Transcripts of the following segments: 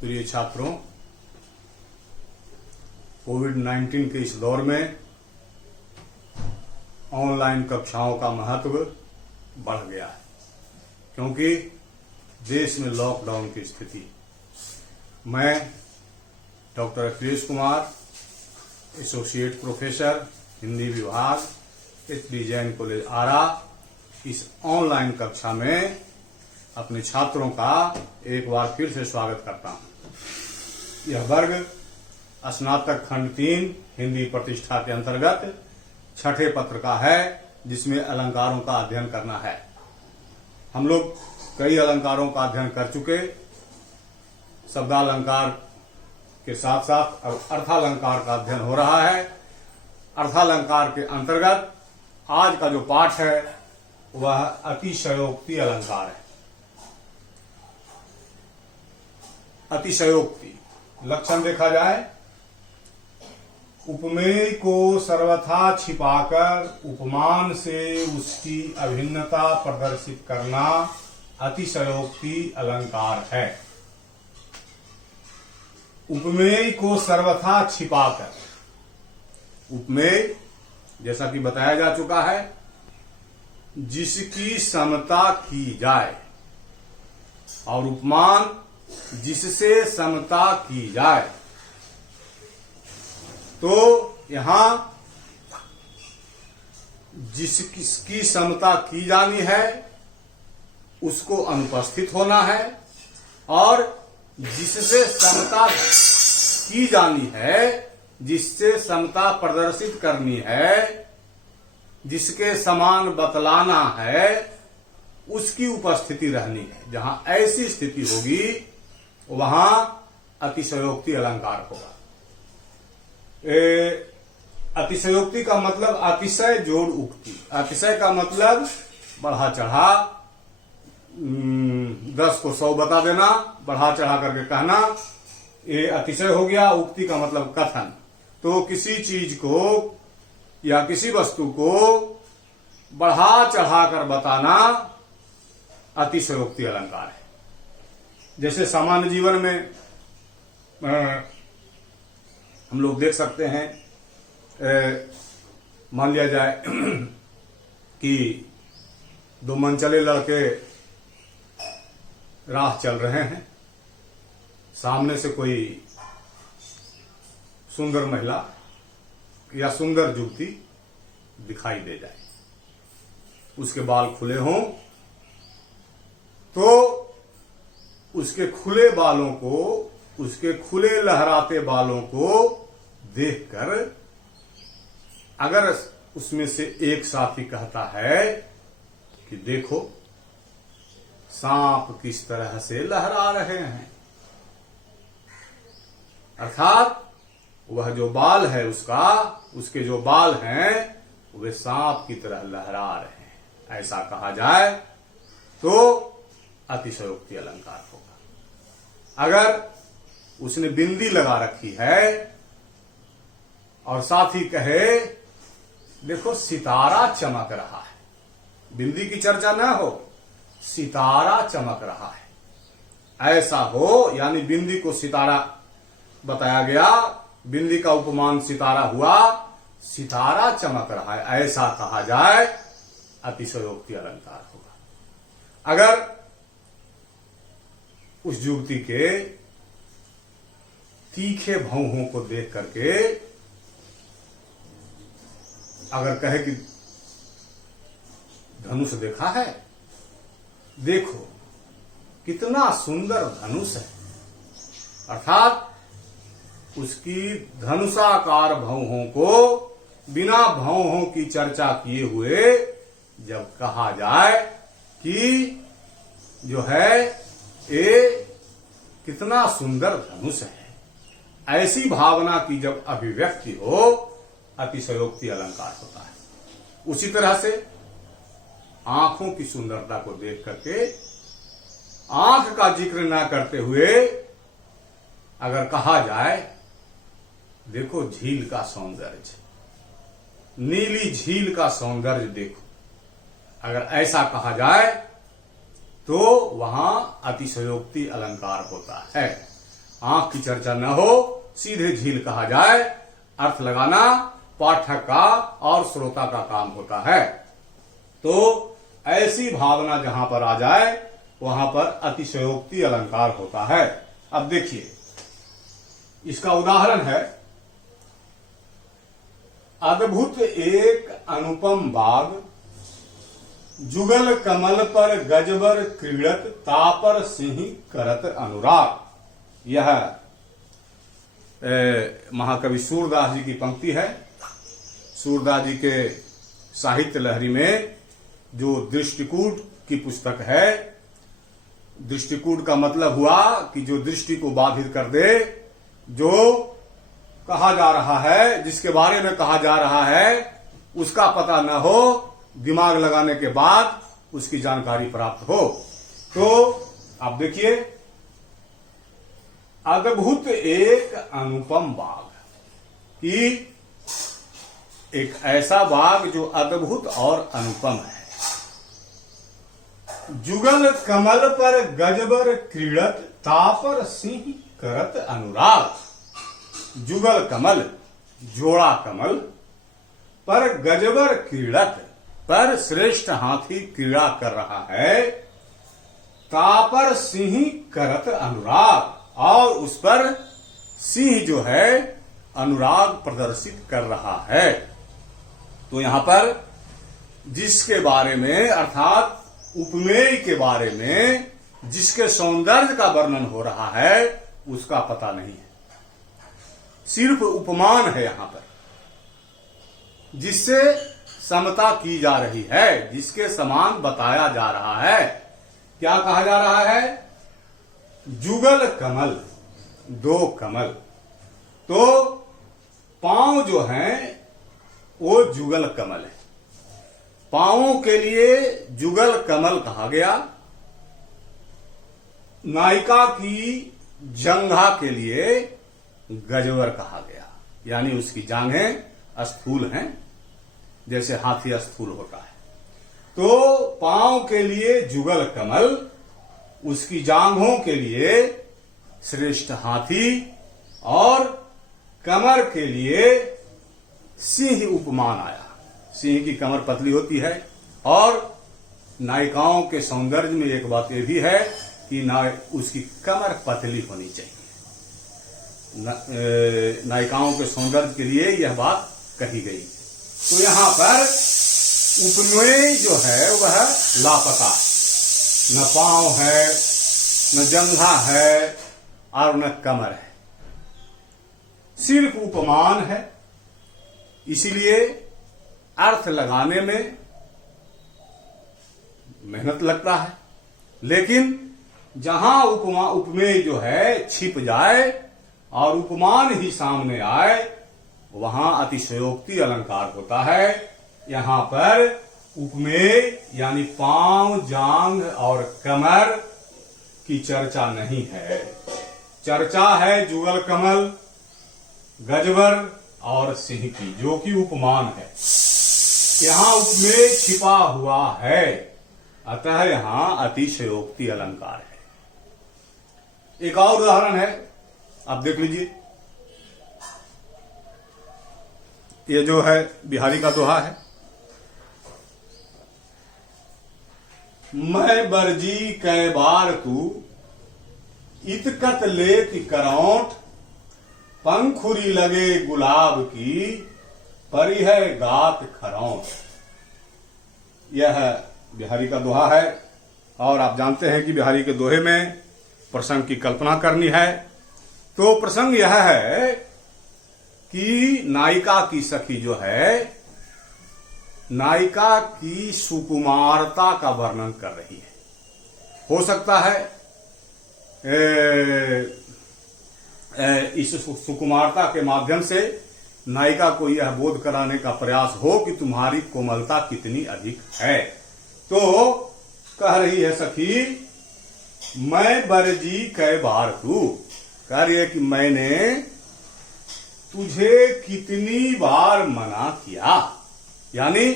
प्रिय छात्रों, कोविड-19 के इस दौर में ऑनलाइन कक्षाओं का महत्व बढ़ गया है, क्योंकि देश में लॉकडाउन की स्थिति। मैं doctor Akhilesh Kumar, associate professor Hindi विभाग, एचडी जैन कॉलेज आरा, इस ऑनलाइन कक्षा में अपने छात्रों का एक बार फिर से स्वागत करता हूं। यह वर्ग स्नातक खंड 3 हिंदी प्रतिष्ठा के अंतर्गत छठे पत्र का है, जिसमें अलंकारों का अध्ययन करना है। हम लोग कई अलंकारों का अध्ययन कर चुके। शब्दालंकार के साथ साथ अब अर्थालंकार का अध्ययन हो रहा है। अर्थालंकार के अंतर्गत आज का जो पाठ है वह अतिशयोक्ति अलंकार है। अतिशयोक्ति लक्षण देखा जाए, उपमेय को सर्वथा छिपाकर उपमान से उसकी अभिन्नता प्रदर्शित करना अतिशयोक्ति अलंकार है। उपमेय को सर्वथा छिपाकर, उपमेय जैसा कि बताया जा चुका है, जिसकी समता की जाए, और उपमान जिससे समता की जाए। तो यहां जिसकी समता की जानी है उसको अनुपस्थित होना है, और जिससे समता की जानी है, जिससे समता प्रदर्शित करनी है, जिसके समान बतलाना है, उसकी उपस्थिति रहनी है। जहां ऐसी स्थिति होगी वहां अतिशयोक्ति अलंकार होगा। अतिशयोक्ति का मतलब अतिशय जोड़ उक्ति। अतिशय का मतलब बढ़ा चढ़ा, 10 को 100 बता देना, बढ़ा चढ़ा करके कहना, ये अतिशय हो गया। उक्ति का मतलब कथन। तो किसी चीज को या किसी वस्तु को बढ़ा चढ़ा कर बताना अतिशयोक्ति अलंकार है। जैसे सामान्य जीवन में हम लोग देख सकते हैं, मान लिया जाए कि दो मनचले लड़के राह चल रहे हैं, सामने से कोई सुंदर महिला या सुंदर युवती दिखाई दे जाए, उसके बाल खुले हों, तो उसके खुले बालों को, उसके खुले लहराते बालों को देखकर अगर उसमें से एक साथी कहता है कि देखो सांप किस तरह से लहरा रहे हैं, अर्थात वह जो बाल है उसका, उसके जो बाल हैं वे सांप की तरह लहरा रहे हैं, ऐसा कहा जाए तो अतिशयोक्ति अलंकार होगा। अगर उसने बिंदी लगा रखी है और साथ ही कहे देखो सितारा चमक रहा है, बिंदी की चर्चा न हो, सितारा चमक रहा है, ऐसा हो, यानी बिंदी को सितारा बताया गया, बिंदी का उपमान सितारा हुआ, सितारा चमक रहा है, ऐसा कहा जाए अतिशयोक्ति अलंकार होगा। अगर उस युवती के तीखे भौहों को देख करके अगर कहे कि धनुष देखा है, देखो कितना सुंदर धनुष है, अर्थात उसकी धनुषाकार भौहों को बिना भौहों की चर्चा किए हुए जब कहा जाए कि जो है ये कितना सुंदर धनुष है, ऐसी भावना की जब अभिव्यक्ति हो, अतिशयोक्ति अलंकार होता है। उसी तरह से आंखों की सुंदरता को देख करके आंख का जिक्र न करते हुए अगर कहा जाए देखो झील का सौंदर्य, नीली झील का सौंदर्य देखो, अगर ऐसा कहा जाए तो वहां अतिशयोक्ति अलंकार होता है। आंख की चर्चा न हो, सीधे झील कहा जाए। अर्थ लगाना पाठक का और श्रोता का काम होता है। तो ऐसी भावना जहां पर आ जाए वहां पर अतिशयोक्ति अलंकार होता है। अब देखिए, इसका उदाहरण है, अद्भुत एक अनुपम बाग, जुगल कमल पर गजबर क्रीड़त, तापर सिंह करत अनुराग। यह महाकवि सूरदास जी की पंक्ति है। सूरदास जी के साहित्य लहरी में जो दृष्टिकूट की पुस्तक है, दृष्टिकूट का मतलब हुआ कि जो दृष्टि को बाधित कर दे, जो कहा जा रहा है, जिसके बारे में कहा जा रहा है उसका पता न हो, दिमाग लगाने के बाद उसकी जानकारी प्राप्त हो। तो आप देखिए, अद्भुत एक अनुपम बाग, कि एक ऐसा बाग जो अद्भुत और अनुपम है। जुगल कमल पर गजबर क्रीड़त, तापर सिंह करत अनुराग। जुगल कमल, जोड़ा कमल, पर गजबर क्रीड़त, पर श्रेष्ठ हाथी क्रीड़ा कर रहा है। तापर सिंह करत अनुराग, और उस पर सिंह जो है अनुराग प्रदर्शित कर रहा है। तो यहां पर जिसके बारे में, अर्थात उपमेय के बारे में, जिसके सौंदर्य का वर्णन हो रहा है उसका पता नहीं है, सिर्फ उपमान है यहां पर, जिससे समता की जा रही है, जिसके समान बताया जा रहा है। क्या कहा जा रहा है? जुगल कमल, दो कमल। तो पांव जो हैं वो जुगल कमल है। पांवों के लिए जुगल कमल कहा गया। नायिका की जंघा के लिए गजवर कहा गया, यानी उसकी जांघें स्थूल हैं, जैसे हाथी स्थूल होता है। तो पांव के लिए जुगल कमल, उसकी जांघों के लिए श्रेष्ठ हाथी, और कमर के लिए सिंह उपमान आया। सिंह की कमर पतली होती है, और नायिकाओं के सौंदर्य में एक बात यह भी है कि उसकी कमर पतली होनी चाहिए। नायिकाओं के सौंदर्य के लिए यह बात कही गई। तो यहां पर उपमेय जो है वह लापता है, न पांव है, न जंघा है, और न कमर है, सिर्फ उपमान है। इसीलिए अर्थ लगाने में मेहनत लगता है, लेकिन जहां उपमेय जो है छिप जाए और उपमान ही सामने आए, वहां अतिशयोक्ति अलंकार होता है। यहां पर उपमेय यानी पांव, जांघ और कमर की चर्चा नहीं है। चर्चा है जुगल कमल, गजवर और सिंह की, जो कि उपमान है। यहां उपमेय छिपा हुआ है, अतः यहां अतिशयोक्ति अलंकार है। एक और उदाहरण है, आप देख लीजिए। ये जो है बिहारी का दोहा है। मैं बरजी कै बार तू, इतकत लेत करौंठ, पंखुरी लगे गुलाब की, परिह गात खरौंठ। यह बिहारी का दोहा है, और आप जानते हैं कि बिहारी के दोहे में प्रसंग की कल्पना करनी है। तो प्रसंग यह है कि नायिका की सखी जो है, नायिका की सुकुमारता का वर्णन कर रही है। हो सकता है इस सुकुमारता के माध्यम से नायिका को यह बोध कराने का प्रयास हो कि तुम्हारी कोमलता कितनी अधिक है। तो कह रही है सखी, मैं बरजी कै बार तू, कह रही है कि मैंने तुझे कितनी बार मना किया, यानी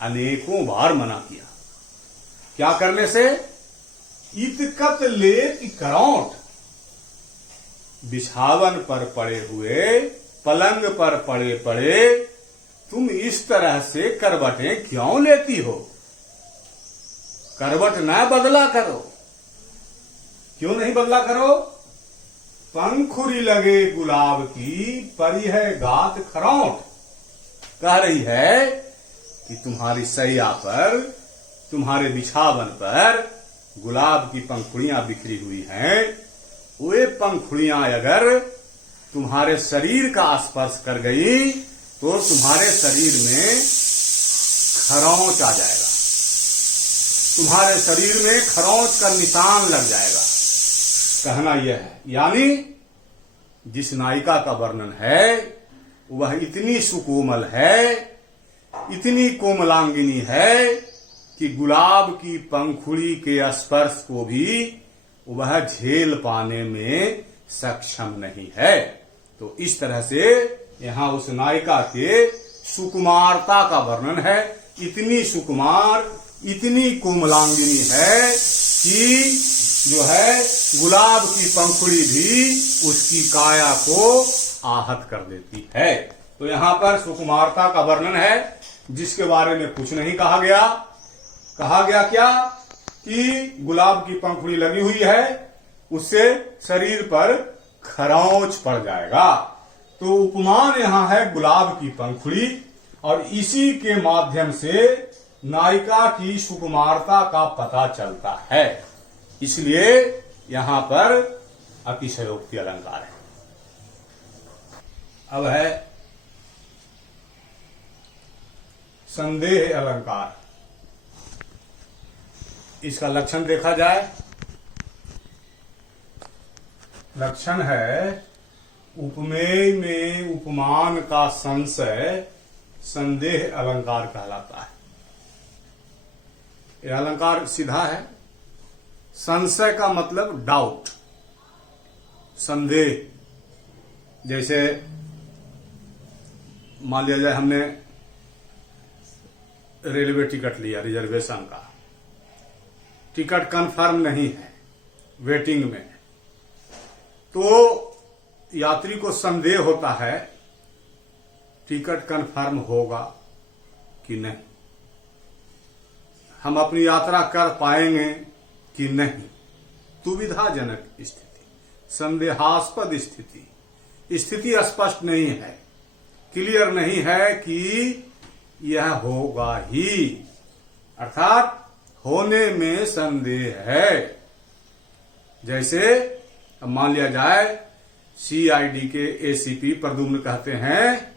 अनेकों बार मना किया। क्या करने से? इतकत लेत करौंठ, बिछावन पर पड़े हुए, पलंग पर पड़े पड़े तुम इस तरह से करवटें क्यों लेती हो? करवट ना बदला करो। क्यों नहीं बदला करो? पंखुड़ी लगे गुलाब की, परी है गात खरौट। कह रही है कि तुम्हारी सैया पर, तुम्हारे बिछावन पर गुलाब की पंखुड़ियां बिखरी हुई हैं। वे पंखुड़ियां अगर तुम्हारे शरीर का स्पर्श कर गई तो तुम्हारे शरीर में खरोंच आ जाएगा, तुम्हारे शरीर में खरोंच का निशान लग जाएगा। कहना यह है, यानी जिस नायिका का वर्णन है वह इतनी सुकोमल है, इतनी कोमलांगिनी है कि गुलाब की पंखुड़ी के स्पर्श को भी वह झेल पाने में सक्षम नहीं है। तो इस तरह से यहाँ उस नायिका के सुकुमारता का वर्णन है। इतनी सुकुमार, इतनी कोमलांगिनी है कि जो है गुलाब की पंखुड़ी भी उसकी काया को आहत कर देती है। तो यहाँ पर सुकुमारता का वर्णन है जिसके बारे में कुछ नहीं कहा गया। कहा गया क्या कि गुलाब की पंखुड़ी लगी हुई है, उससे शरीर पर खरोंच पड़ जाएगा। तो उपमान यहाँ है गुलाब की पंखुड़ी, और इसी के माध्यम से नायिका की सुकुमारता का पता चलता है। इसलिए यहाँ पर अतिशयोक्ति अलंकार है। अब है संदेह अलंकार। इसका लक्षण देखा जाए, लक्षण है उपमेय में उपमान का संशय संदेह अलंकार कहलाता है। यह अलंकार सीधा है। संशय का मतलब डाउट, संदेह। जैसे मान लिया जाए हमने रेलवे टिकट लिया, रिजर्वेशन का टिकट कंफर्म नहीं है, वेटिंग में, तो यात्री को संदेह होता है टिकट कंफर्म होगा कि नहीं, हम अपनी यात्रा कर पाएंगे कि नहीं। दुविधाजनक स्थिति, संदेहास्पद स्थिति, स्थिति स्पष्ट नहीं है, क्लियर नहीं है कि यह होगा ही, अर्थात होने में संदेह है। जैसे अब मान लिया जाए सीआईडी के एसीपी प्रद्युम्न कहते हैं,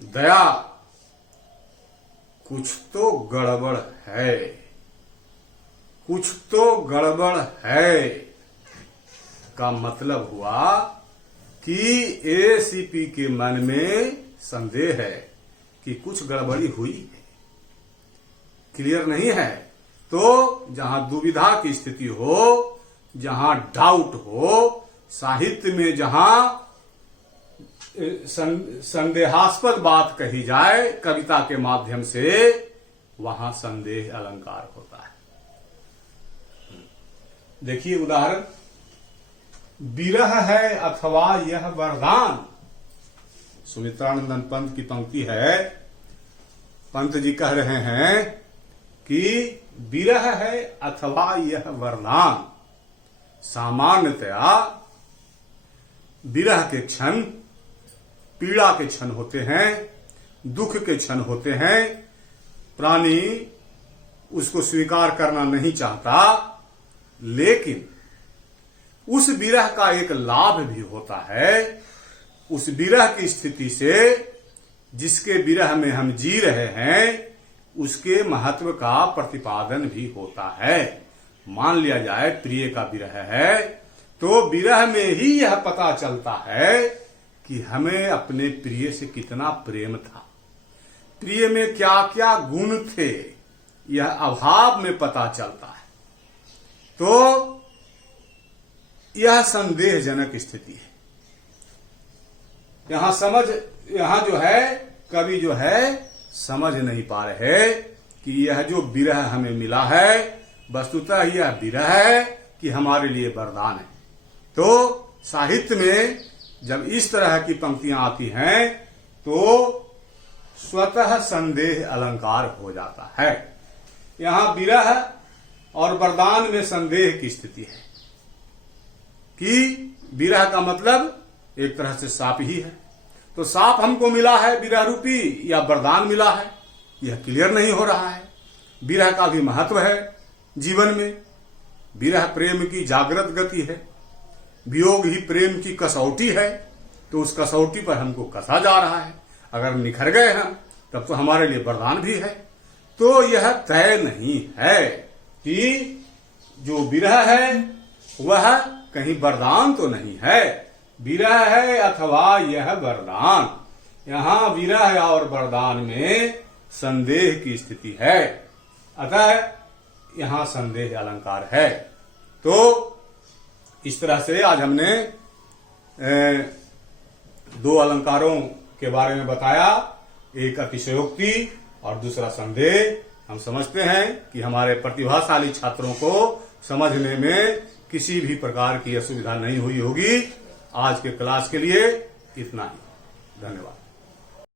दया कुछ तो गड़बड़ है, कुछ तो गड़बड़ है का मतलब हुआ कि एसीपी के मन में संदेह है कि कुछ गड़बड़ी हुई है, क्लियर नहीं है। तो जहां दुविधा की स्थिति हो, जहां डाउट हो, साहित्य में जहां संदेहास्पद बात कही जाए कविता के माध्यम से, वहां संदेह अलंकार होता है। देखिए उदाहरण, विरह है अथवा यह वरदान। सुमित्रानंदन पंत की पंक्ति है। पंत जी कह रहे हैं कि विरह है अथवा यह वरदान। सामान्यतया विरह के क्षण पीड़ा के क्षण होते हैं, दुख के क्षण होते हैं, प्राणी उसको स्वीकार करना नहीं चाहता, लेकिन उस विरह का एक लाभ भी होता है। उस विरह की स्थिति से, जिसके विरह में हम जी रहे हैं, उसके महत्व का प्रतिपादन भी होता है। मान लिया जाए प्रिय का विरह है, तो विरह में ही यह पता चलता है कि हमें अपने प्रिय से कितना प्रेम था, प्रिय में क्या क्या गुण थे, यह अभाव में पता चलता है। तो यह संदेहजनक स्थिति है। यहां जो है कवि जो है समझ नहीं पा रहे कि यह जो विरह हमें मिला है, वस्तुतः यह विरह है कि हमारे लिए वरदान है। तो साहित्य में जब इस तरह की पंक्तियां आती हैं तो स्वतः संदेह अलंकार हो जाता है। यहां विरह और वरदान में संदेह की स्थिति है कि विरह का मतलब एक तरह से साप ही है, तो साप हमको मिला है विरह रूपी या वरदान मिला है, यह क्लियर नहीं हो रहा है। विरह का भी महत्व है जीवन में, विरह प्रेम की जागृत गति है, वियोग ही प्रेम की कसौटी है, तो उस कसौटी पर हमको कसा जा रहा है। अगर निखर गए हम तब तो हमारे लिए वरदान भी है। तो यह तय नहीं है कि जो विरह है वह कहीं वरदान तो नहीं है, विरह है अथवा यह वरदान। यहां विरह और वरदान में संदेह की स्थिति है, अतः यहां संदेह अलंकार है। तो इस तरह से आज हमने दो अलंकारों के बारे में बताया, एक अतिशयोक्ति और दूसरा संदेह। हम समझते हैं कि हमारे प्रतिभाशाली छात्रों को समझने में किसी भी प्रकार की असुविधा नहीं हुई होगी। आज के क्लास के लिए इतना ही, धन्यवाद।